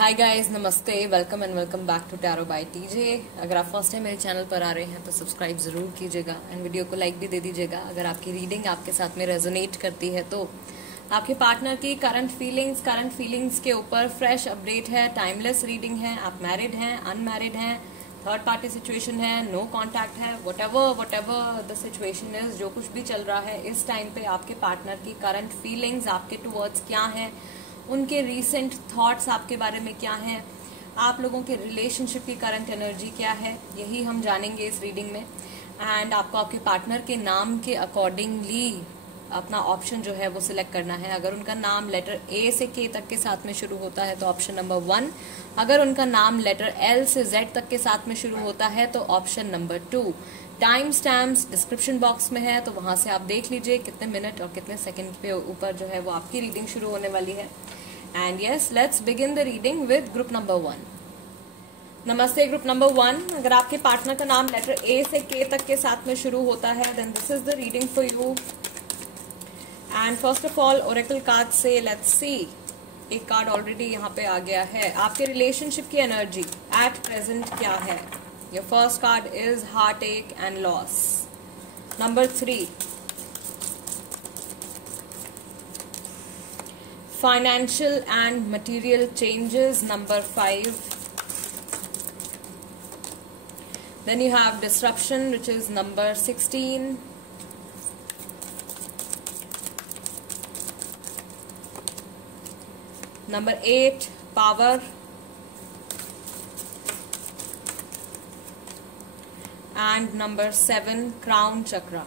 हाय guys, नमस्ते, welcome and welcome back to tarot by TJ. अगर आप फर्स्ट टाइम मेरे चैनल पर आ रहे हैं तो सब्सक्राइब जरूर कीजिएगा एंड वीडियो को लाइक भी दे दीजिएगा। अगर आपकी रीडिंग आपके साथ में रेजोनेट करती है तो आपके पार्टनर की करंट फीलिंग्स के ऊपर फ्रेश अपडेट है, टाइमलेस रीडिंग है। आप मैरिड हैं, अनमैरिड हैं, थर्ड पार्टी सिचुएशन है, नो कॉन्टैक्ट है, what ever the situation is, जो कुछ भी चल रहा है इस टाइम पे आपके पार्टनर की करंट फीलिंग्स आपके टुवर्ड्स क्या है, उनके रीसेंट थॉट्स आपके बारे में क्या हैं, आप लोगों के रिलेशनशिप की करंट एनर्जी क्या है, यही हम जानेंगे इस रीडिंग में। एंड आपको आपके पार्टनर के नाम के अकॉर्डिंगली अपना ऑप्शन जो है वो सिलेक्ट करना है। अगर उनका नाम लेटर ए से के तक के साथ में शुरू होता है तो ऑप्शन नंबर 1। अगर उनका नाम लेटर एल से जेड तक के साथ में शुरू होता है तो option number 2। Time stamps description box में है, तो वहां से आप देख लीजिए कितने मिनट और कितने सेकंड पे ऊपर जो है वो आपकी रीडिंग शुरू होने वाली है। And yes, let's begin the reading with group number 1। नमस्ते ग्रुप नंबर 1। अगर आपके पार्टनर का नाम लेटर ए से के तक के साथ में शुरू होता है then this is the reading for you. And first of all oracle card से लेट्स सी। एक कार्ड ऑलरेडी यहाँ पे आ गया है। आपके रिलेशनशिप की एनर्जी एट प्रेजेंट क्या है? Your first card is heart ache and loss. Number 3, financial and material changes. Number 5. Then you have disruption, which is number 16. Number 8, power. And number 7, crown chakra.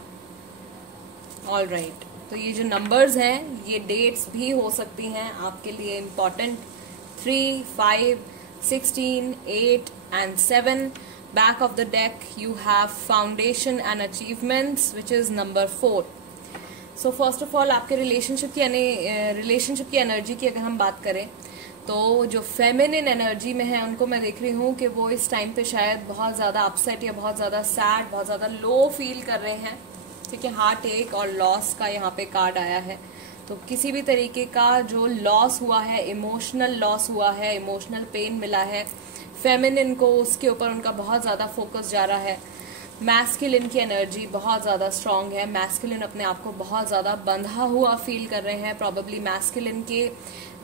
All right. तो ये जो numbers हैं ये dates भी हो सकती हैं आपके लिए important. 3, 5, 16, 8 and 7। Back of the deck you have foundation and achievements, which is number 4। So first of all आपके रिलेशनशिप की एनर्जी की अगर हम बात करें तो जो फेमिनिन एनर्जी में है उनको मैं देख रही हूँ कि वो इस टाइम पे शायद बहुत ज़्यादा अपसेट या बहुत ज़्यादा सैड, बहुत ज़्यादा लो फील कर रहे हैं। ठीक है, हार्ट एक और लॉस का यहाँ पे कार्ड आया है। तो किसी भी तरीके का जो लॉस हुआ है, इमोशनल लॉस हुआ है, इमोशनल पेन मिला है फेमिनिन को, उसके ऊपर उनका बहुत ज़्यादा फोकस जा रहा है। मैस्कुलिन की एनर्जी बहुत ज़्यादा स्ट्रांग है। मैस्कुलिन अपने आप को बहुत ज़्यादा बंधा हुआ फील कर रहे हैं। प्रॉबेबली मैस्कुलिन के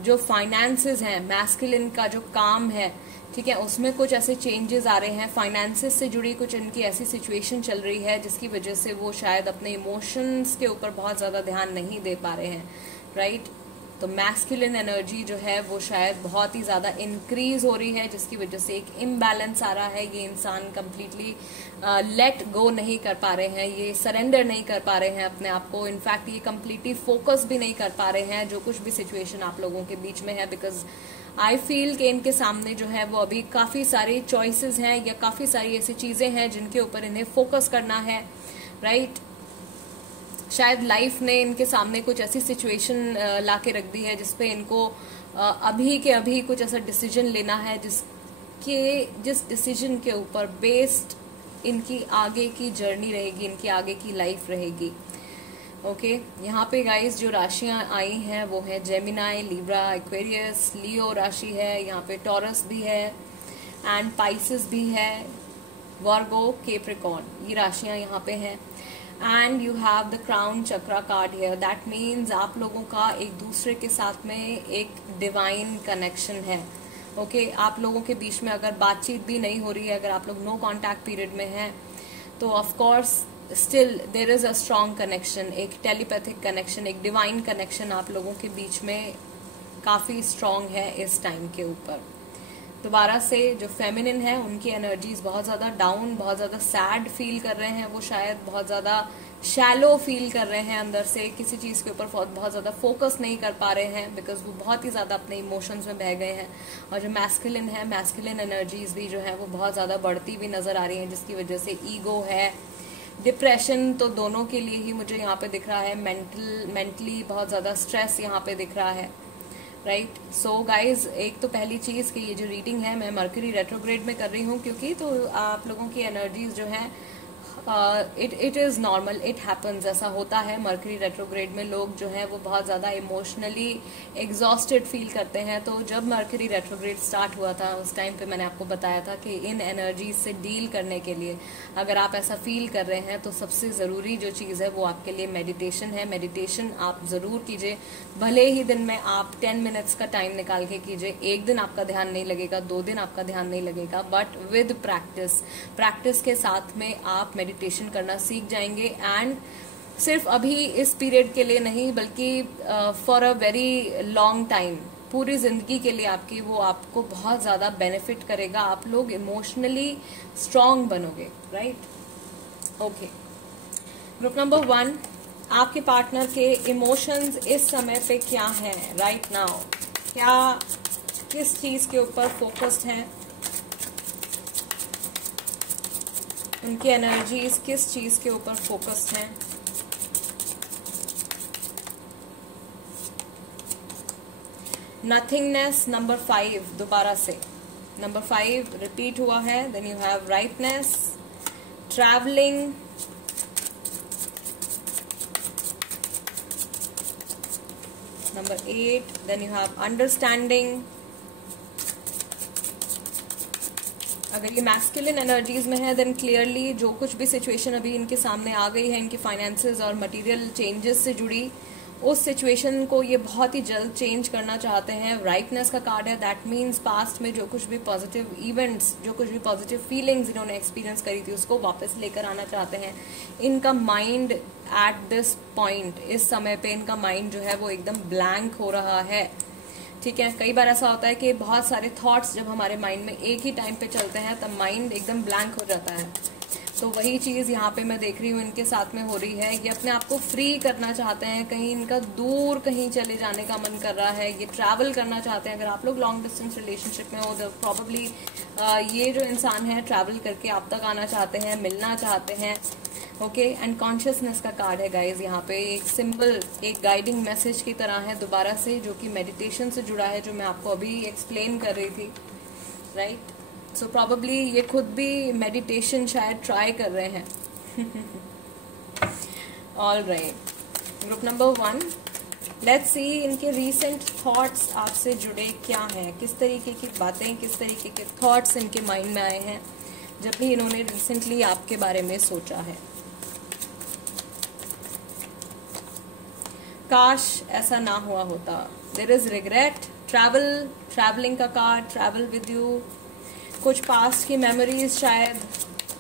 जो फाइनेंसेस हैं, मैस्कुलिन का जो काम है, ठीक है, उसमें कुछ ऐसे चेंजेस आ रहे हैं। फाइनेंसेस से जुड़ी कुछ इनकी ऐसी सिचुएशन चल रही है जिसकी वजह से वो शायद अपने इमोशंस के ऊपर बहुत ज़्यादा ध्यान नहीं दे पा रहे हैं, राइट। तो मैस्कुलिन एनर्जी जो है वो शायद बहुत ही ज़्यादा इंक्रीज हो रही है, जिसकी वजह से एक इम्बैलेंस आ रहा है। ये इंसान कम्प्लीटली लेट गो नहीं कर पा रहे हैं, ये सरेंडर नहीं कर पा रहे हैं अपने आप को। इनफैक्ट ये कम्प्लीटली फोकस भी नहीं कर पा रहे हैं जो कुछ भी सिचुएशन आप लोगों के बीच में है, बिकॉज आई फील कि इनके सामने जो है वो अभी काफ़ी सारी चॉइसेस हैं या काफ़ी सारी ऐसी चीज़ें हैं जिनके ऊपर इन्हें फोकस करना है, राइट। शायद लाइफ ने इनके सामने कुछ ऐसी सिचुएशन ला के रख दी है जिसपे इनको अभी के अभी कुछ ऐसा डिसीजन लेना है जिस डिसीजन के ऊपर बेस्ड इनकी आगे की जर्नी रहेगी, इनकी आगे की लाइफ रहेगी। ओके, यहाँ पे गाइस जो राशियां आई हैं वो है जेमिनाई, लिब्रा, एक्वेरियस, लियो राशि है, यहाँ पे टॉरस भी है एंड पाइसिस भी है, वर्गो, कैप्रिकॉर्न, ये राशियां यहाँ पे हैं। And you have the crown chakra card here. That means आप लोगों का एक दूसरे के साथ में एक डिवाइन कनेक्शन है। ओके, आप लोगों के बीच में अगर बातचीत भी नहीं हो रही है, अगर आप लोग नो कॉन्टैक्ट पीरियड में हैं तो of course still there is a strong connection, एक टेलीपैथिक कनेक्शन, एक डिवाइन कनेक्शन आप लोगों के बीच में काफ़ी स्ट्रॉन्ग है इस टाइम के ऊपर। दोबारा से जो फेमिनिन है उनकी एनर्जीज बहुत ज़्यादा डाउन, बहुत ज़्यादा सैड फील कर रहे हैं, वो शायद बहुत ज़्यादा शैलो फील कर रहे हैं अंदर से, किसी चीज़ के ऊपर बहुत ज़्यादा फोकस नहीं कर पा रहे हैं बिकॉज वो बहुत ही ज़्यादा अपने इमोशंस में बह गए हैं। और जो मैस्कुलिन है, मैस्कुलिन एनर्जीज भी जो है वो बहुत ज़्यादा बढ़ती भी नज़र आ रही हैं, जिसकी वजह से ईगो है, डिप्रेशन तो दोनों के लिए ही मुझे यहाँ पे दिख रहा है। मेंटली बहुत ज़्यादा स्ट्रेस यहाँ पे दिख रहा है, राइट। सो गाइज, एक तो पहली चीज़ कि ये जो रीडिंग है मैं मर्क्यूरी रेट्रोग्रेड में कर रही हूँ क्योंकि तो आप लोगों की एनर्जीज जो हैं it is normal, it happens, ऐसा होता है। मरकरी रेट्रोग्रेड में लोग जो हैं वो बहुत ज़्यादा इमोशनली एग्जॉस्टेड फील करते हैं। तो जब मरकरी रेट्रोग्रेड स्टार्ट हुआ था उस टाइम पे मैंने आपको बताया था कि इन एनर्जीज से डील करने के लिए अगर आप ऐसा फील कर रहे हैं तो सबसे ज़रूरी जो चीज़ है वो आपके लिए मेडिटेशन है। मेडिटेशन आप ज़रूर कीजिए, भले ही दिन में आप 10 मिनट्स का टाइम निकाल के कीजिए। एक दिन आपका ध्यान नहीं लगेगा, 2 दिन आपका ध्यान नहीं लगेगा, बट विद प्रैक्टिस के साथ में आप मेडिटेशन करना सीख जाएंगे। एंड सिर्फ अभी इस पीरियड के लिए नहीं बल्कि for a very long time, पूरी जिंदगी के लिए आपकी वो आपको बहुत ज़्यादा बेनिफिट करेगा। आप लोग इमोशनली स्ट्रांग बनोगे, राइट। ओके, ग्रुप नंबर 1, आपके पार्टनर के इमोशंस इस समय पे क्या हैं राइट नाउ, क्या किस चीज़ के ऊपर फोकस्ड हैं, उनकी एनर्जीज किस चीज़ के ऊपर फोकस्ड हैं। नथिंगनेस नंबर 5, दोबारा से नंबर 5 रिपीट हुआ है। Then you have rightness, travelling, number 8, then you have understanding. अगर ये मैस्कुलिन एनर्जीज में है देन क्लियरली जो कुछ भी सिचुएशन अभी इनके सामने आ गई है, इनके फाइनेंसेस और मटेरियल चेंजेस से जुड़ी, उस सिचुएशन को ये बहुत ही जल्द चेंज करना चाहते हैं। राइटनेस का कार्ड है, दैट मीन्स पास्ट में जो कुछ भी पॉजिटिव इवेंट्स, जो कुछ भी पॉजिटिव फीलिंग्स इन्होंने एक्सपीरियंस करी थी उसको वापस लेकर आना चाहते हैं। इनका माइंड एट दिस पॉइंट, इस समय पे इनका माइंड जो है वो एकदम ब्लैंक हो रहा है, ठीक है। कई बार ऐसा होता है कि बहुत सारे थॉट्स जब हमारे माइंड में एक ही टाइम पे चलते हैं तब माइंड एकदम ब्लैंक हो जाता है। तो वही चीज़ यहाँ पे मैं देख रही हूँ इनके साथ में हो रही है। ये अपने आप को फ्री करना चाहते हैं, कहीं इनका दूर कहीं चले जाने का मन कर रहा है, ये ट्रैवल करना चाहते हैं। अगर आप लोग लॉन्ग डिस्टेंस रिलेशनशिप में हो तो प्रॉब्ली ये जो इंसान है ट्रैवल करके आप तक आना चाहते हैं, मिलना चाहते हैं। ओके, एंड कॉन्शियसनेस का कार्ड है गाइज, यहाँ पे एक सिंबल, एक गाइडिंग मैसेज की तरह है दोबारा से, जो कि मेडिटेशन से जुड़ा है, जो मैं आपको अभी एक्सप्लेन कर रही थी, राइट। सो प्रॉबली ये खुद भी मेडिटेशन शायद ट्राई कर रहे हैं। All right, group number 1, let's see इनके रीसेंट थॉट्स आपसे जुड़े क्या हैं, किस तरीके की बातें, किस तरीके के थॉट्स इनके माइंड में आए हैं जब भी इन्होंने रिसेंटली आपके बारे में सोचा है। काश ऐसा ना हुआ होता, देयर इज रिग्रेट, ट्रैवलिंग का कार्ड, ट्रैवल विद यू, कुछ पास्ट की मेमोरीज, शायद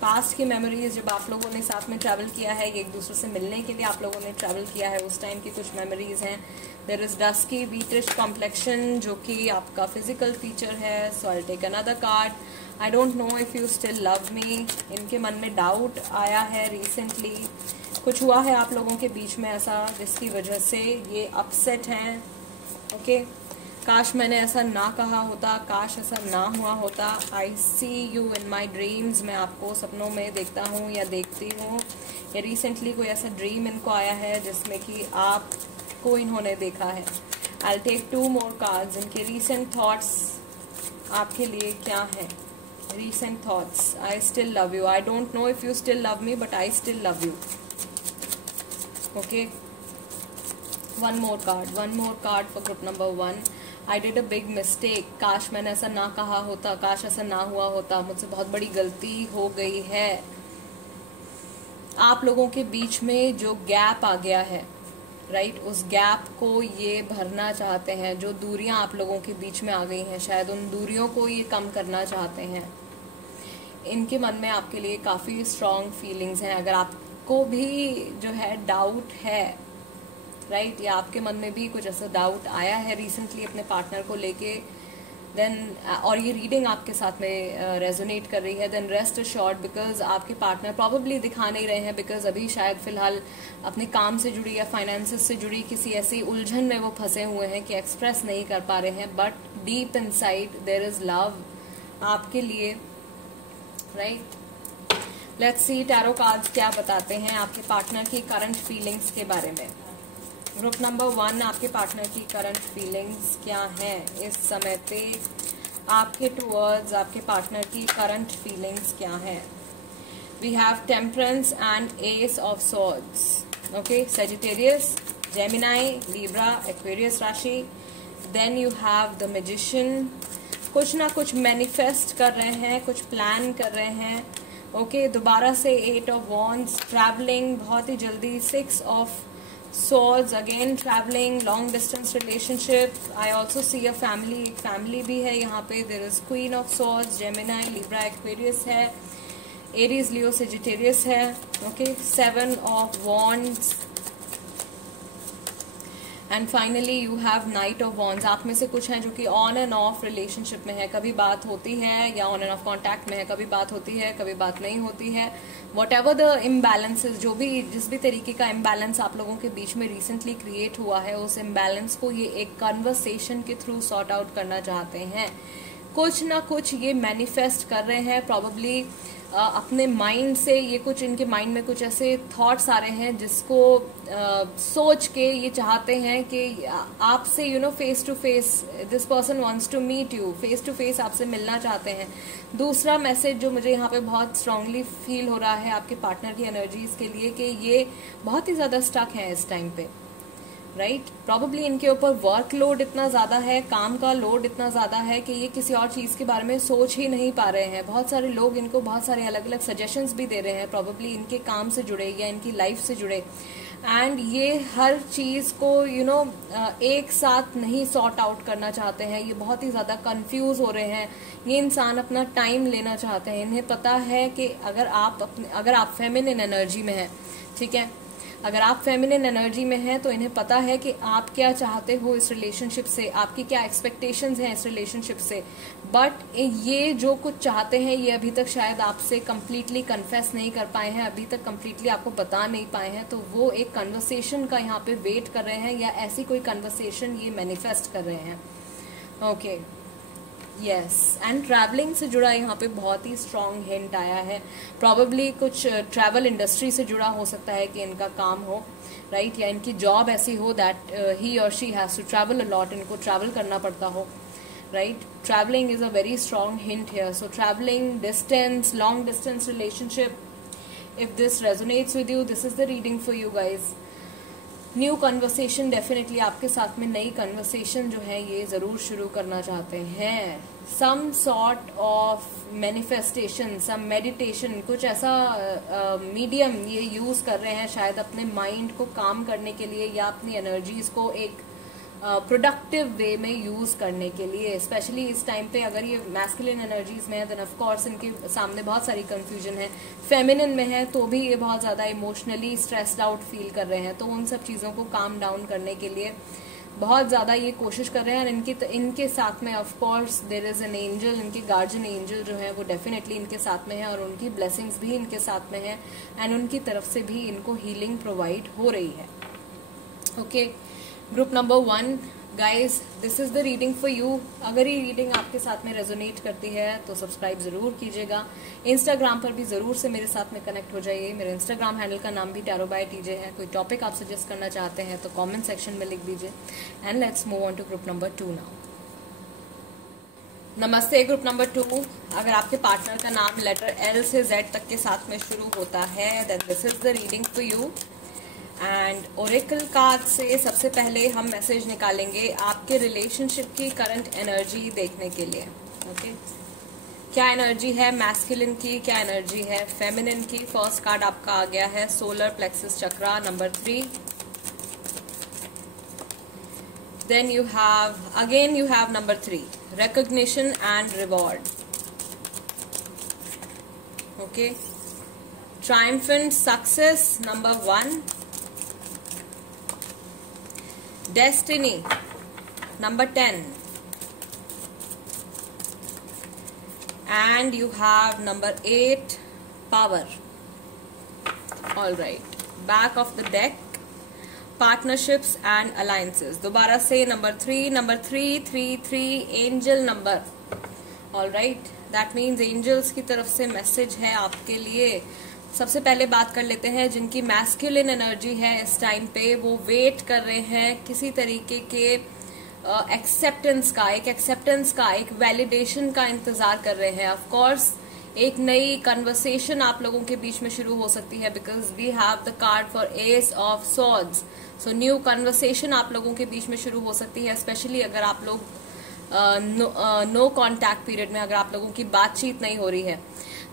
पास्ट की मेमोरीज जब आप लोगों ने साथ में ट्रैवल किया है, एक दूसरे से मिलने के लिए आप लोगों ने ट्रैवल किया है, उस टाइम की कुछ मेमोरीज हैं। There is dusky wheatish complexion जो कि आपका फिजिकल फीचर है। So I take another card, I don't know if you still love me, इनके मन में डाउट आया है रिसेंटली, कुछ हुआ है आप लोगों के बीच में ऐसा जिसकी वजह से ये अपसेट हैं। ओके, काश मैंने ऐसा ना कहा होता, काश ऐसा ना हुआ होता। आई सी यू इन माई ड्रीम्स, मैं आपको सपनों में देखता हूँ या देखती हूँ, या रिसेंटली कोई ऐसा ड्रीम इनको आया है जिसमें कि आपको इन्होंने देखा है। I will take 2 more cards, इनके रीसेंट थॉट्स आपके लिए क्या हैं। Recent thoughts, I still love you, I don't know if you still love me but I still love you. Okay, one more card for group number 1, I did a big mistake, काश मैंने ऐसा ना कहा होता, काश ऐसा ना हुआ होता, मुझसे बहुत बड़ी गलती हो गई है। आप लोगों के बीच में जो गैप आ गया है, राइट, उस गैप को ये भरना चाहते हैं। जो दूरियां आप लोगों के बीच में आ गई हैं, शायद उन दूरियों को ये कम करना चाहते हैं। इनके मन में आपके लिए काफ़ी स्ट्रॉन्ग फीलिंग्स हैं। अगर आपको भी जो है डाउट है, राइट, या आपके मन में भी कुछ ऐसा डाउट आया है रिसेंटली अपने पार्टनर को लेके, देन और ये रीडिंग आपके साथ में रेजोनेट कर रही है, देन रेस्ट अश्योर्ड, बिकॉज आपके पार्टनर प्रॉबेबली दिखा नहीं रहे हैं, बिकॉज अभी शायद फिलहाल अपने काम से जुड़ी या फाइनेंसेस से जुड़ी किसी ऐसी उलझन में वो फंसे हुए हैं कि एक्सप्रेस नहीं कर पा रहे हैं। But deep inside there is love आपके लिए, right. Let's see tarot cards क्या बताते हैं आपके पार्टनर की करंट फीलिंग्स के बारे में। ग्रुप नंबर 1, आपके पार्टनर की करंट फीलिंग्स क्या हैं इस समय पे, आपके टूवर्ड्स आपके पार्टनर की करंट फीलिंग्स क्या हैं। we have Temperance and Ace of Swords. Okay, Sagittarius, Gemini, Libra, Aquarius राशि. Then you have the Magician. कुछ ना कुछ मैनिफेस्ट कर रहे हैं, कुछ प्लान कर रहे हैं. ओके, दोबारा से 8 of Wands, ट्रैवलिंग बहुत ही जल्दी. 6 of Swords, again travelling, long distance relationship. I also see a family, एक फैमिली भी है यहाँ पे. There is queen of Swords, Gemini, Libra, Aquarius है. एरीज, लियो, सेजिटेरियस है. Okay, 7 of Wands. And finally you have knight of wands. आप में से कुछ हैं जो कि ऑन एंड ऑफ रिलेशनशिप में है. कभी बात होती है या ऑन एंड ऑफ कॉन्टैक्ट में है. कभी बात होती है, कभी बात नहीं होती है. वट एवर द इम्बैलेंसेज, जो भी जिस भी तरीके का इम्बैलेंस आप लोगों के बीच में रिसेंटली क्रिएट हुआ है, उस इम्बैलेंस को ये एक कन्वर्सेशन के थ्रू सॉर्ट आउट करना चाहते हैं. कुछ ना कुछ ये मैनिफेस्ट कर रहे हैं. प्रॉबेबली अपने माइंड से ये कुछ, इनके माइंड में कुछ ऐसे थॉट्स आ रहे हैं जिसको सोच के ये चाहते हैं कि आपसे face to face, this person wants to meet you, face to face आपसे मिलना चाहते हैं. दूसरा मैसेज जो मुझे यहाँ पे बहुत स्ट्रांगली फील हो रहा है आपके पार्टनर की एनर्जीज के लिए, कि ये बहुत ही ज्यादा स्टक है इस टाइम पे. राइट, प्रॉबेबली इनके ऊपर वर्कलोड इतना ज़्यादा है, काम का लोड इतना ज़्यादा है कि ये किसी और चीज़ के बारे में सोच ही नहीं पा रहे हैं. बहुत सारे लोग इनको बहुत सारे अलग अलग सजेशंस भी दे रहे हैं, प्रॉबेबली इनके काम से जुड़े या इनकी लाइफ से जुड़े. एंड ये हर चीज़ को एक साथ नहीं सॉर्ट आउट करना चाहते हैं. ये बहुत ही ज़्यादा कंफ्यूज हो रहे हैं. ये इंसान अपना टाइम लेना चाहते हैं. इन्हें पता है कि अगर आप फेमिनिन एनर्जी में हैं, ठीक है, अगर आप फेमिनिन एनर्जी में हैं तो इन्हें पता है कि आप क्या चाहते हो इस रिलेशनशिप से, आपकी क्या एक्सपेक्टेशंस हैं इस रिलेशनशिप से. बट ये जो कुछ चाहते हैं ये अभी तक शायद आपसे कंप्लीटली कन्फेस नहीं कर पाए हैं, अभी तक कंप्लीटली आपको बता नहीं पाए हैं. तो वो एक कन्वर्सेशन का यहाँ पे वेट कर रहे हैं, या ऐसी कोई कन्वर्सेशन ये मैनिफेस्ट कर रहे हैं. Okay, yes. एंड ट्रैवलिंग से जुड़ा यहाँ पे बहुत ही स्ट्रॉन्ग हिंट आया है. प्रॉबेबली कुछ ट्रैवल इंडस्ट्री से जुड़ा हो सकता है कि इनका काम हो, राइट, या इनकी जॉब ऐसी हो दैट ही और she has to travel a lot, इनको ट्रैवल करना पड़ता हो. Right, travelling is a very strong hint here. So travelling, distance, long distance relationship. If this resonates with you, this is the reading for you guys. New conversation, definitely आपके साथ में नई conversation जो है ये ज़रूर शुरू करना चाहते हैं. Some sort of manifestation, some meditation, कुछ ऐसा मीडियम ये यूज़ कर रहे हैं शायद अपने माइंड को काम करने के लिए, या अपनी एनर्जीज को एक प्रोडक्टिव वे में यूज़ करने के लिए. स्पेशली इस टाइम पे अगर ये मैस्कुलिन एनर्जीज में है देन ऑफ कोर्स इनके सामने बहुत सारी कंफ्यूजन है. फेमिनिन में है तो भी ये बहुत ज़्यादा इमोशनली स्ट्रेस्ड आउट फील कर रहे हैं. तो उन सब चीज़ों को काम डाउन करने के लिए बहुत ज़्यादा ये कोशिश कर रहे हैं. और इनके साथ में of course there is an angel, इनके गार्जियन एंजल जो है वो डेफिनेटली इनके साथ में है, और उनकी ब्लेसिंग्स भी इनके साथ में है, एंड उनकी तरफ से भी इनको हीलिंग प्रोवाइड हो रही है. Okay, group number 1 guys, this is the reading for you. अगर ये रीडिंग आपके साथ में रेजोनेट करती है तो सब्सक्राइब जरूर कीजिएगा. इंस्टाग्राम पर भी जरूर से मेरे साथ में कनेक्ट हो जाइए. मेरे इंस्टाग्राम हैंडल का नाम भी टैरो बाय टीजे है. कोई टॉपिक आप सजेस्ट करना चाहते हैं तो कमेंट सेक्शन में लिख दीजिए. And let's move on to group number 2 now. नमस्ते ग्रुप नंबर 2. अगर आपके पार्टनर का नाम लेटर L से Z तक के साथ में शुरू होता है then this is the reading for you. And oracle card से सबसे पहले हम मैसेज निकालेंगे आपके रिलेशनशिप की करंट एनर्जी देखने के लिए. ओके, क्या एनर्जी है मैस्कुलिन की, क्या एनर्जी है फेमिनिन की. फर्स्ट कार्ड आपका आ गया है solar plexus chakra number 3. Then you have number 3 recognition and reward. Okay, triumphant success number 1. Destiny number 10. And you have number 8 power. All right, back of the deck partnerships and alliances. दोबारा से number 3 angel number. All right, that means angels की तरफ से message है आपके लिए. सबसे पहले बात कर लेते हैं जिनकी मैस्कुलिन एनर्जी है इस टाइम पे, वो वेट कर रहे हैं किसी तरीके के एक्सेप्टेंस का, एक वैलिडेशन का इंतजार कर रहे हैं. ऑफ कोर्स एक नई कन्वर्सेशन आप लोगों के बीच में शुरू हो सकती है, because we have the card for ace of swords. So new conversation आप लोगों के बीच में शुरू हो सकती है, स्पेशली अगर आप लोग नो कॉन्टैक्ट पीरियड में, अगर आप लोगों की बातचीत नहीं हो रही है।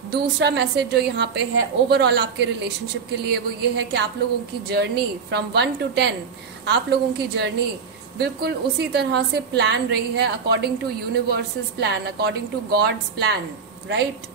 दूसरा मैसेज जो यहाँ पे है ओवरऑल आपके रिलेशनशिप के लिए, वो ये है कि आप लोगों की जर्नी फ्रॉम 1 to 10, आप लोगों की जर्नी बिल्कुल उसी तरह से प्लान रही है, according to universe's plan, according to God's plan, right.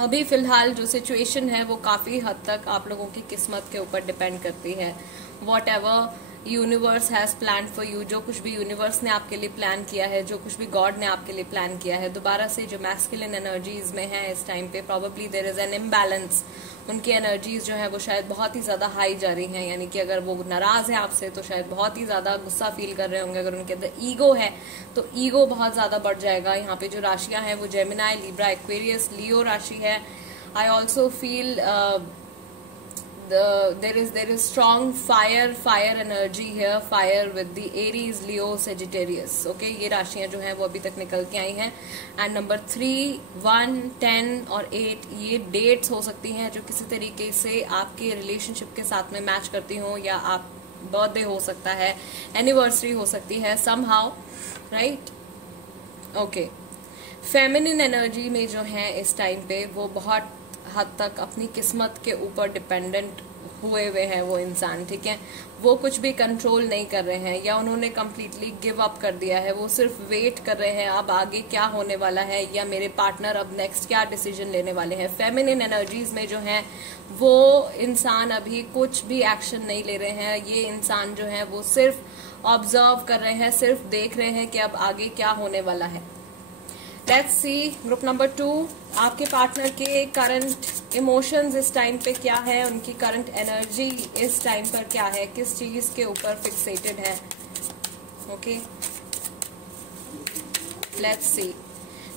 अभी फिलहाल जो सिचुएशन है वो काफी हद तक आप लोगों की किस्मत के ऊपर डिपेंड करती है। What ever universe has plan for you, जो कुछ भी यूनिवर्स ने आपके लिए प्लान किया है, जो कुछ भी गॉड ने आपके लिए प्लान किया है। दोबारा से जो मैस्कुलिन एनर्जीज में है इस टाइम पे, probably there is an imbalance. उनकी एनर्जीज जो है वो शायद बहुत ही ज्यादा हाई जा रही हैं, यानी कि अगर वो नाराज है आपसे तो शायद बहुत ही ज्यादा गुस्सा फील कर रहे होंगे। अगर उनके अंदर ईगो है तो ईगो बहुत ज्यादा बढ़ जाएगा। यहाँ पे जो राशियां हैं वो जेमिनाई, लिब्रा, एक्वेरियस, लियो राशि है। I also feel there is strong fire energy here, fire with the Aries, Leo, Sagittarius. Okay, ये राशियां जो हैं वो अभी तक निकल के आई हैं। एंड नंबर 3, 1, 10 और 8 ये डेट्स हो सकती हैं जो किसी तरीके से आपके रिलेशनशिप के साथ में मैच करती हों, या आप बर्थडे हो सकता है, एनिवर्सरी हो सकती है somehow, right? Okay, feminine energy में जो है इस टाइम पे वो बहुत हद तक अपनी किस्मत के ऊपर डिपेंडेंट हुए हुए हैं वो इंसान, ठीक है। वो कुछ भी कंट्रोल नहीं कर रहे हैं, या उन्होंने कम्प्लीटली गिव अप कर दिया है। वो सिर्फ वेट कर रहे हैं अब आगे क्या होने वाला है, या मेरे पार्टनर अब नेक्स्ट क्या डिसीजन लेने वाले हैं। फेमिनिन एनर्जीज में जो है वो इंसान अभी कुछ भी एक्शन नहीं ले रहे हैं। ये इंसान जो है वो सिर्फ ऑब्जर्व कर रहे हैं, सिर्फ देख रहे हैं कि अब आगे क्या होने वाला है। लेट्स सी ग्रुप नंबर 2, आपके पार्टनर के करंट इमोशंस इस टाइम पे क्या है, उनकी करंट एनर्जी इस टाइम पर क्या है, किस चीज के ऊपर फिक्सेटेड है। Okay, let's see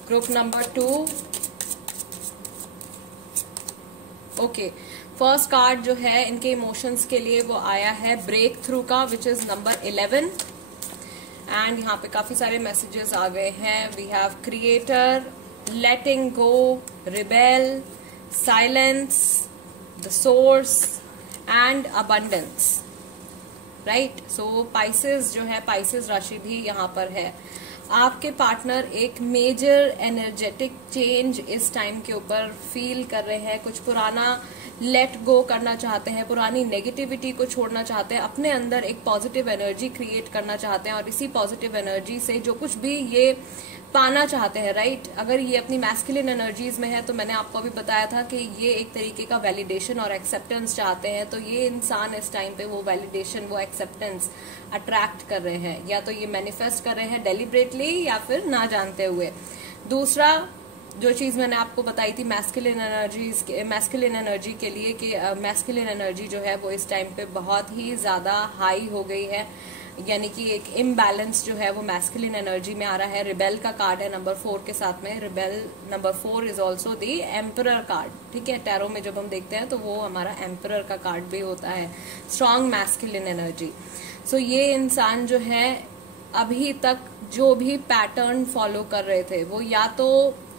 group number 2। Okay, first card जो है इनके इमोशंस के लिए वो आया है ब्रेक थ्रू का, विच इज नंबर 11। एंड यहाँ पे काफी सारे मैसेजेस आ गए हैं। We have creator, letting go, rebel, silence, the source and abundance, right. So Pisces जो है, पाइसेस राशि भी यहाँ पर है। आपके पार्टनर एक मेजर एनर्जेटिक चेंज इस टाइम के ऊपर फील कर रहे हैं। कुछ पुराना लेट गो करना चाहते हैं, पुरानी नेगेटिविटी को छोड़ना चाहते हैं, अपने अंदर एक पॉजिटिव एनर्जी क्रिएट करना चाहते हैं, और इसी पॉजिटिव एनर्जी से जो कुछ भी ये पाना चाहते हैं, राइट। अगर ये अपनी मैस्कुलिन एनर्जीज में है तो मैंने आपको अभी बताया था कि ये एक तरीके का वैलिडेशन और एक्सेप्टेंस चाहते हैं। तो ये इंसान इस टाइम पे वो वैलिडेशन, वो एक्सेप्टेंस अट्रैक्ट कर रहे हैं, या तो ये मैनिफेस्ट कर रहे हैं डेलिबरेटली या फिर ना जानते हुए। दूसरा जो चीज मैंने आपको बताई थी मैस्कुलिन एनर्जी के लिए, कि मैस्कुलिन एनर्जी जो है वो इस टाइम पे बहुत ही ज्यादा हाई हो गई है, यानी कि एक इम्बैलेंस जो है वो मैस्कुलिन एनर्जी में आ रहा है। रिबेल का कार्ड है नंबर 4 के साथ में। Rebel number 4 is also the emperor card, ठीक है। टैरो में जब हम देखते हैं तो वो हमारा एम्परर का कार्ड भी होता है, स्ट्रॉन्ग मैस्कुलिन एनर्जी। सो ये इंसान जो है अभी तक जो भी पैटर्न फॉलो कर रहे थे वो या तो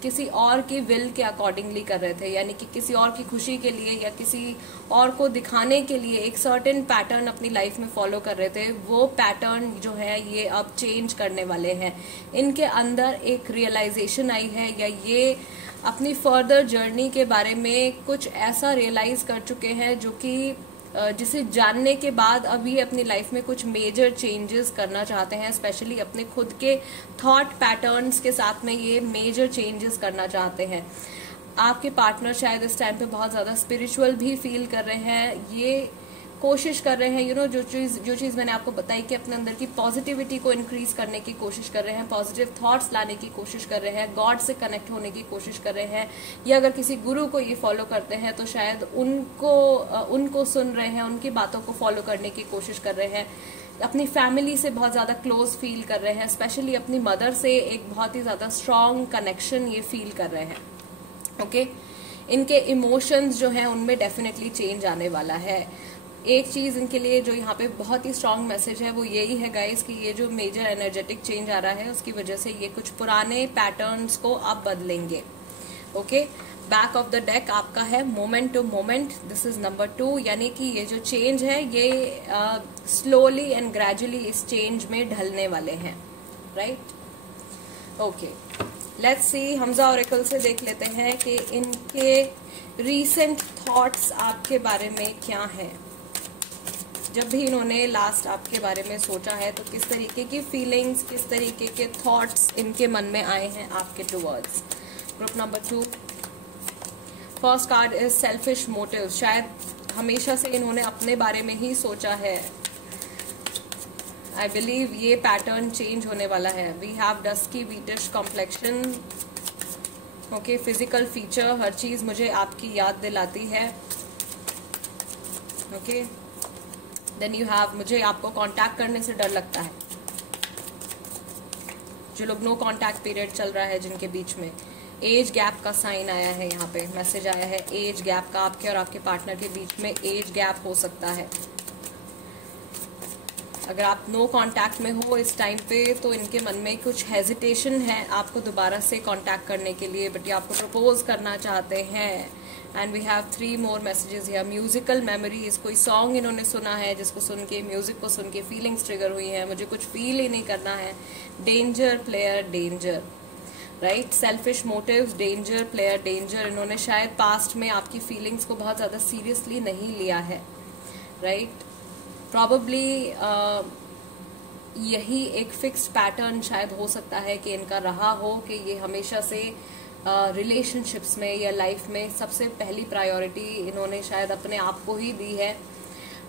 किसी और की विल के अकॉर्डिंगली कर रहे थे, यानी कि किसी और की खुशी के लिए या किसी और को दिखाने के लिए एक सर्टेन पैटर्न अपनी लाइफ में फॉलो कर रहे थे। वो पैटर्न जो है ये अब चेंज करने वाले हैं। इनके अंदर एक रियलाइजेशन आई है, या ये अपनी फर्दर जर्नी के बारे में कुछ ऐसा रियलाइज कर चुके हैं जो कि जिसे जानने के बाद अभी अपनी लाइफ में कुछ मेजर चेंजेस करना चाहते हैं, स्पेशली अपने खुद के थॉट पैटर्न्स के साथ में ये मेजर चेंजेस करना चाहते हैं। आपके पार्टनर शायद इस टाइम पे बहुत ज्यादा स्पिरिचुअल भी फील कर रहे हैं, ये कोशिश कर रहे हैं, जो चीज मैंने आपको बताई कि अपने अंदर की पॉजिटिविटी को इंक्रीज करने की कोशिश कर रहे हैं, पॉजिटिव थॉट्स लाने की कोशिश कर रहे हैं, गॉड से कनेक्ट होने की कोशिश कर रहे हैं, या अगर किसी गुरु को ये फॉलो करते हैं तो शायद उनको सुन रहे हैं, उनकी बातों को फॉलो करने की कोशिश कर रहे हैं। अपनी फैमिली से बहुत ज्यादा क्लोज फील कर रहे हैं, स्पेशली अपनी मदर से एक बहुत ही ज्यादा स्ट्रॉन्ग कनेक्शन ये फील कर रहे हैं। ओके, इनके इमोशंस जो हैं उनमें डेफिनेटली चेंज आने वाला है। एक चीज इनके लिए जो यहाँ पे बहुत ही स्ट्रांग मैसेज है वो यही है गाइस कि ये जो मेजर एनर्जेटिक चेंज आ रहा है उसकी वजह से ये कुछ पुराने पैटर्न्स को अब बदलेंगे। Okay, back of the deck आपका है moment to moment, this is number 2, यानी कि ये जो चेंज है ये स्लोली एंड ग्रेजुअली इस चेंज में ढलने वाले हैं, राइट। ओके, लेट्स सी, हमजा ऑरेकल से देख लेते हैं कि इनके रीसेंट थॉट्स आपके बारे में क्या हैं। जब भी इन्होंने लास्ट आपके बारे में सोचा है तो किस तरीके की फीलिंग्स, किस तरीके के थॉट्स इनके मन में आए हैं आपके towards. Group number 2, first card is selfish motive, शायद हमेशा से इन्होंने अपने बारे में ही सोचा है। आई बिलीव ये पैटर्न चेंज होने वाला है। We have dusky wheatish complexion, okay, physical feature, हर चीज मुझे आपकी याद दिलाती है, ओके। देन यू हैव, मुझे आपको कांटेक्ट करने से डर लगता है। जो लोग नो कांटेक्ट पीरियड चल रहा है जिनके बीच में, एज गैप का साइन आया है, यहाँ पे मैसेज आया है एज गैप का, आपके और आपके पार्टनर के बीच में एज गैप हो सकता है। अगर आप नो कांटेक्ट में हो इस टाइम पे तो इनके मन में कुछ हेजिटेशन है आपको दोबारा से कांटेक्ट करने के लिए, बट ये आपको प्रपोज करना चाहते हैं। And we have 3 more messages here. Musical memories, कोई सॉन्ग इन्होंने सुना है जिसको सुन के, म्यूजिक को सुन के फीलिंग्स ट्रिगर हुई है, मुझे कुछ फील ही नहीं करना है। Danger player danger, right, selfish motives, danger player danger, इन्होंने शायद पास्ट में आपकी फीलिंग्स को बहुत ज्यादा सीरियसली नहीं लिया है, राइट। प्रॉबेबली यही एक फिक्स पैटर्न शायद हो सकता है कि इनका रहा हो कि ये हमेशा से रिलेशनशिप्स में या लाइफ में सबसे पहली प्रायोरिटी इन्होंने शायद अपने आप को ही दी है,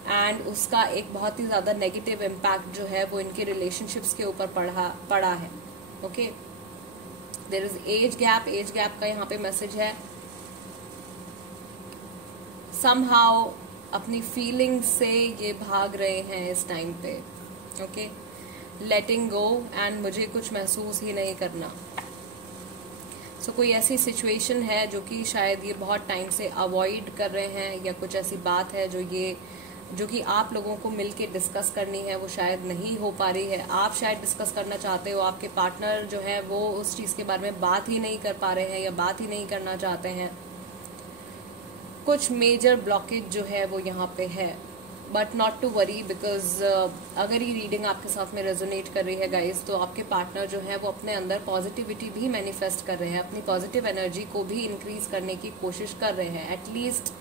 एंड उसका एक बहुत ही ज्यादा नेगेटिव इम्पैक्ट जो है वो इनके रिलेशनशिप्स के ऊपर पड़ा है, okay. There is age gap, age gap का यहाँ पे मैसेज है। समहाउ अपनी फीलिंग्स से ये भाग रहे हैं इस टाइम पे, ओके, लेटिंग गो, एंड मुझे कुछ महसूस ही नहीं करना। सो कोई ऐसी सिचुएशन है जो कि शायद ये बहुत टाइम से अवॉइड कर रहे हैं, या कुछ ऐसी बात है जो कि आप लोगों को मिलके डिस्कस करनी है, वो शायद नहीं हो पा रही है। आप शायद डिस्कस करना चाहते हो, आपके पार्टनर जो है वो उस चीज के बारे में बात ही नहीं कर पा रहे हैं या बात ही नहीं करना चाहते हैं। कुछ मेजर ब्लॉकेज जो है वो यहाँ पे है, but not to worry, because अगर ये रीडिंग आपके साथ में रेजोनेट कर रही है गाइज, तो आपके पार्टनर जो है वो अपने अंदर पॉजिटिविटी भी मैनिफेस्ट कर रहे हैं, अपनी पॉजिटिव एनर्जी को भी इंक्रीज करने की कोशिश कर रहे हैं। एटलीस्ट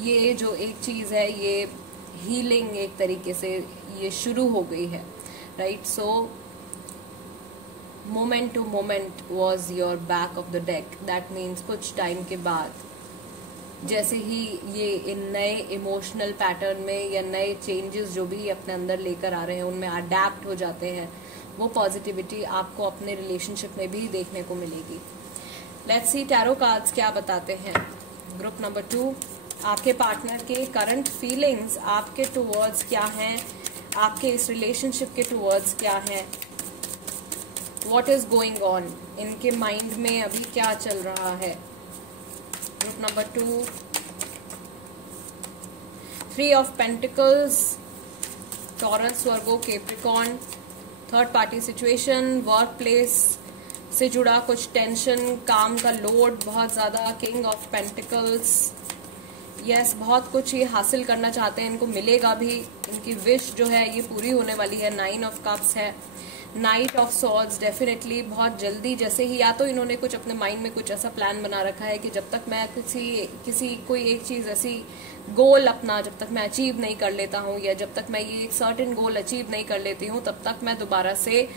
ये जो एक चीज है, ये हीलिंग एक तरीके से ये शुरू हो गई है, right. So moment to moment was your back of the deck, that means कुछ टाइम के बाद जैसे ही ये इन नए इमोशनल पैटर्न में या नए चेंजेस जो भी अपने अंदर लेकर आ रहे हैं उनमें अडेप्ट हो जाते हैं, वो पॉजिटिविटी आपको अपने रिलेशनशिप में भी देखने को मिलेगी। लेट्स सी टैरो कार्ड्स क्या बताते हैं। ग्रुप नंबर 2, आपके पार्टनर के करंट फीलिंग्स आपके टुवर्ड्स क्या हैं, आपके इस रिलेशनशिप के टुवर्ड्स क्या हैं, व्हाट इज गोइंग ऑन, इनके माइंड में अभी क्या चल रहा है। Group number 2, 3 of pentacles, taurus, Virgo, Capricorn, third party situation, work place से जुड़ा कुछ टेंशन, काम का लोड बहुत ज्यादा, किंग ऑफ पेंटिकल्स, यस, बहुत कुछ ये हासिल करना चाहते हैं, इनको मिलेगा भी, इनकी विश जो है ये पूरी होने वाली है। 9 ऑफ कप्स है, नाइट ऑफ सॉर्ड्स, डेफिनेटली बहुत जल्दी, जैसे ही या तो इन्होंने कुछ अपने माइंड में कुछ ऐसा प्लान बना रखा है कि जब तक मैं किसी कोई एक चीज ऐसी गोल अपना जब तक मैं अचीव नहीं कर लेता हूँ, या जब तक मैं ये एक सर्टेन गोल अचीव नहीं कर लेती हूँ, तब तक मैं दोबारा से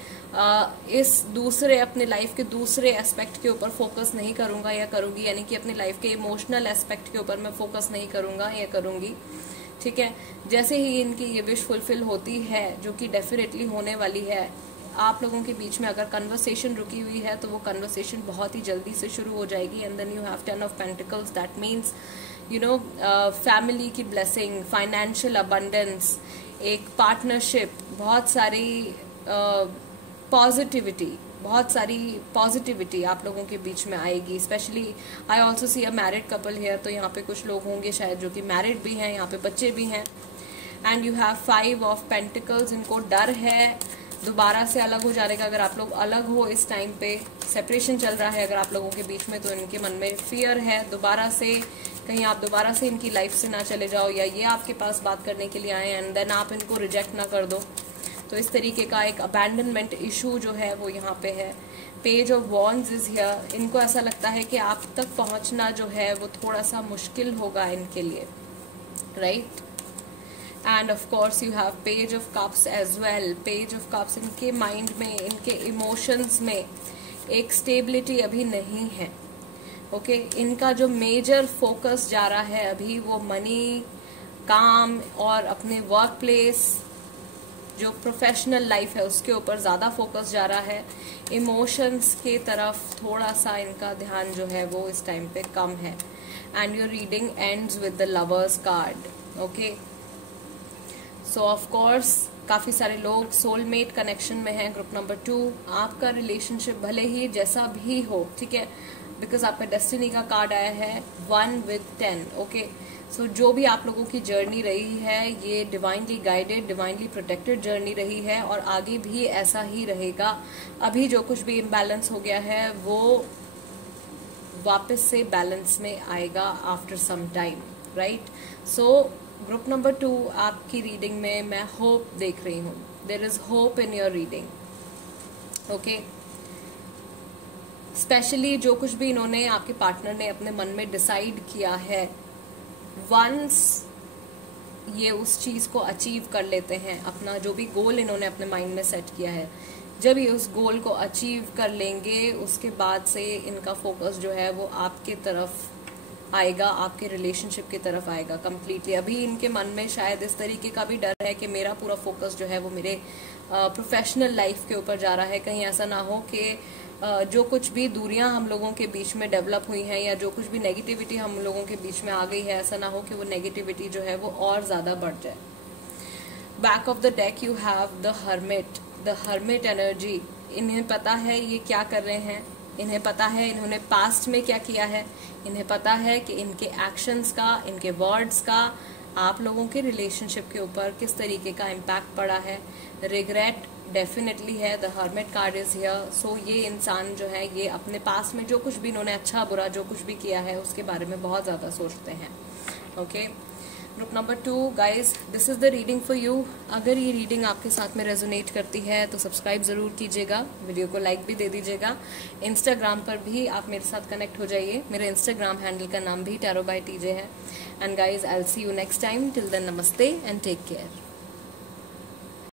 इस दूसरे अपने लाइफ के दूसरे एस्पेक्ट के ऊपर फोकस नहीं करूंगा या करूंगी, यानी कि अपनी लाइफ के इमोशनल एस्पेक्ट के ऊपर मैं फोकस नहीं करूंगा या करूंगी, ठीक है। जैसे ही इनकी ये विश फुलफिल होती है, जो कि डेफिनेटली होने वाली है, आप लोगों के बीच में अगर कन्वर्सेशन रुकी हुई है तो वो कन्वर्सेशन बहुत ही जल्दी से शुरू हो जाएगी। And then you have 10 of pentacles, that means you know family की ब्लेसिंग, फाइनेंशियल अबंडेंस, एक पार्टनरशिप, बहुत सारी पॉजिटिविटी आप लोगों के बीच में आएगी। Specially I also see a married couple here, तो यहाँ पे कुछ लोग होंगे शायद जो कि मैरिड भी हैं, यहाँ पे बच्चे भी हैं। And you have 5 of pentacles, इनको डर है दोबारा से अलग हो जाने का, अगर आप लोग अलग हो इस टाइम पे, सेपरेशन चल रहा है अगर आप लोगों के बीच में, तो इनके मन में फियर है दोबारा से, कहीं आप दोबारा से इनकी लाइफ से ना चले जाओ, या ये आपके पास बात करने के लिए आए एंड देन आप इनको रिजेक्ट ना कर दो। तो इस तरीके का एक अबैंडनमेंट इशू जो है वो यहाँ पे है। Page of wands is here. इनको ऐसा लगता है कि आप तक पहुंचना जो है वो थोड़ा सा मुश्किल होगा इनके लिए, right. And of course you have page of cups as well. Page of cups, इनके माइंड में, इनके इमोशंस में एक स्टेबिलिटी अभी नहीं है। ओके इनका जो मेजर फोकस जा रहा है अभी वो मनी, काम और अपने वर्क प्लेस, जो प्रोफेशनल लाइफ है उसके ऊपर ज़्यादा फोकस जा रहा है। इमोशंस के तरफ थोड़ा सा इनका ध्यान जो है वो इस टाइम पे कम है। And your reading ends with the lovers card. Okay so of course काफ़ी सारे लोग सोलमेट कनेक्शन में हैं। ग्रुप नंबर 2, आपका रिलेशनशिप भले ही जैसा भी हो, ठीक है, बिकॉज आपका डेस्टिनी का कार्ड आया है 1 with 10। ओके सो जो भी आप लोगों की जर्नी रही है ये divinely guided, divinely protected journey रही है और आगे भी ऐसा ही रहेगा। अभी जो कुछ भी इम्बैलेंस हो गया है वो वापस से बैलेंस में आएगा after some time, right. So group number 2 आपकी रीडिंग में मैं होप देख रही हूँ। There is hope in your reading. Okay specially जो कुछ भी इन्होंने, आपके पार्टनर ने अपने मन में डिसाइड किया है, वंस ये उस चीज को अचीव कर लेते हैं, अपना जो भी गोल इन्होंने अपने माइंड में सेट किया है, जब ये उस गोल को अचीव कर लेंगे उसके बाद से इनका फोकस जो है वो आपके तरफ आएगा, आपके रिलेशनशिप की तरफ आएगा कम्प्लीटली। अभी इनके मन में शायद इस तरीके का भी डर है कि मेरा पूरा फोकस जो है वो मेरे प्रोफेशनल लाइफ के ऊपर जा रहा है। कहीं ऐसा ना हो कि जो कुछ भी दूरियां हम लोगों के बीच में डेवलप हुई हैं या जो कुछ भी नेगेटिविटी हम लोगों के बीच में आ गई है, ऐसा ना हो कि वो नेगेटिविटी जो है वो और ज्यादा बढ़ जाए। Back of the deck you have the hermit. The hermit energy, इन्हें पता है ये क्या कर रहे हैं, इन्हें पता है इन्होंने पास्ट में क्या किया है, इन्हें पता है कि इनके एक्शंस का, इनके वर्ड्स का आप लोगों के रिलेशनशिप के ऊपर किस तरीके का इम्पैक्ट पड़ा है। रिग्रेट डेफिनेटली है। The hermit card is here. So ये इंसान जो है ये अपने पास में जो कुछ भी इन्होंने अच्छा बुरा जो कुछ भी किया है उसके बारे में बहुत ज़्यादा सोचते हैं। Okay group number 2 guys, this is the reading for you. अगर ये रीडिंग आपके साथ में रेजोनेट करती है तो सब्सक्राइब जरूर कीजिएगा, वीडियो को लाइक भी दे दीजिएगा। इंस्टाग्राम पर भी आप मेरे साथ कनेक्ट हो जाइए, मेरे इंस्टाग्राम हैंडल का नाम भी tarot by TJ है। And guys I will see you next time. Till then नमस्ते एंड टेक केयर।